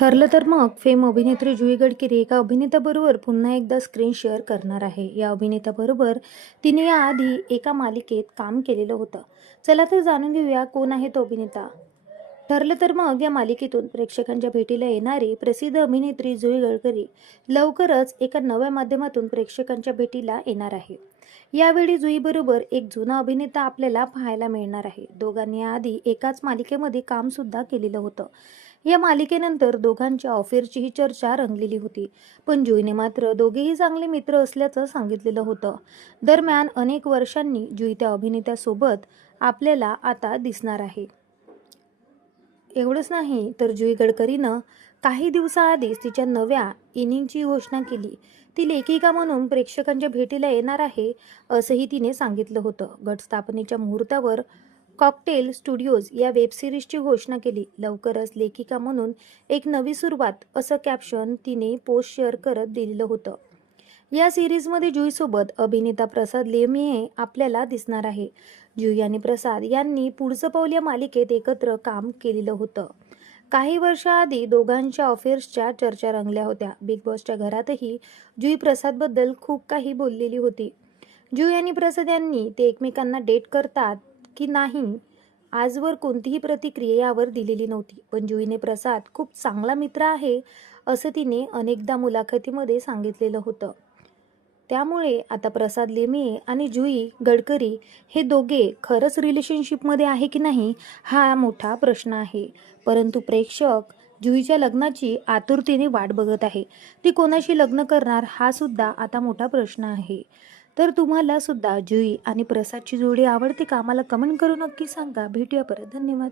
ठरलं तर मग फेम अभिनेत्री जुई गडकरी एका अभिनेत्याबरोबर पुन्हा एकदा स्क्रीन शेअर करणार आहे. या अभिनेत्याबरोबर तिने याआधी एका मालिकेत काम केलेलं होतं. चला तर जाणून घेऊया कोण आहे तो अभिनेता. ठरलं तर मग या मालिकेतून प्रेक्षकांच्या भेटीला येणारी प्रसिद्ध अभिनेत्री जुई गडकरी लवकरच एका नव्या माध्यमातून प्रेक्षकांच्या भेटीला येणार आहे. यावेळी जुईबरोबर एक जुना अभिनेता आपल्याला पाहायला मिळणार आहे. दोघांनी आधी एकाच मालिकेमध्ये काम सुद्धा केलेलं होतं. या मालिकेनंतर दोघांच्या अफेअरचीही चर्चा रंगलेली होती. पण जुईने मात्र दोघेही चांगले मित्र असल्याचं सांगितलेलं होतं. दरम्यान अनेक वर्षांनी जुई त्या अभिनेत्यासोबत आपल्याला आता दिसणार आहे. एवढंच नाही तर जुई गडकरीनं काही दिवसाआधीच तिच्या नव्या इनिंगची घोषणा केली. ती लेखिका म्हणून प्रेक्षकांच्या भेटीला येणार आहे असंही तिने सांगितलं होतं. गट स्थापनेच्या मुहूर्तावर कॉकटेल स्टुडिओज या वेबसिरीजची घोषणा केली. लवकरच लेखिका म्हणून एक नवी सुरुवात असं कॅप्शन तिने पोस्ट शेअर करत दिलेलं होतं. या सिरीजमध्ये जुईसोबत अभिनेता प्रसाद लेमये आपल्याला दिसणार आहे. जुई आणि प्रसाद यांनी पुढचं पाऊल या मालिकेत एकत्र काम केलेलं होतं. काही वर्षाआधी दोघांच्या अफेअर्सच्या चर्चा रंगल्या होत्या. बिग बॉसच्या घरातही जुई प्रसादबद्दल खूप काही बोललेली होती. जुई आणि प्रसाद यांनी ते एकमेकांना डेट करतात की नाही आजवर कोणतीही प्रतिक्रिया यावर दिलेली नव्हती. पण जुईने प्रसाद खूप चांगला मित्र आहे असं तिने अनेकदा मुलाखतीमध्ये सांगितलेलं होतं. त्यामुळे आता प्रसाद लेमये आणि जुई गडकरी हे दोघे खरंच रिलेशनशिपमध्ये आहे की नाही हा मोठा प्रश्न आहे. परंतु प्रेक्षक जुईच्या लग्नाची आतुरतेने वाट बघत आहे. ती कोणाशी लग्न करणार हा सुद्धा आता मोठा प्रश्न आहे. तर तुम्हाला सुद्धा जुई आणि प्रसादची जोडी आवडते का? मला कमेंट करून नक्की सांगा. भेटूया परत. धन्यवाद.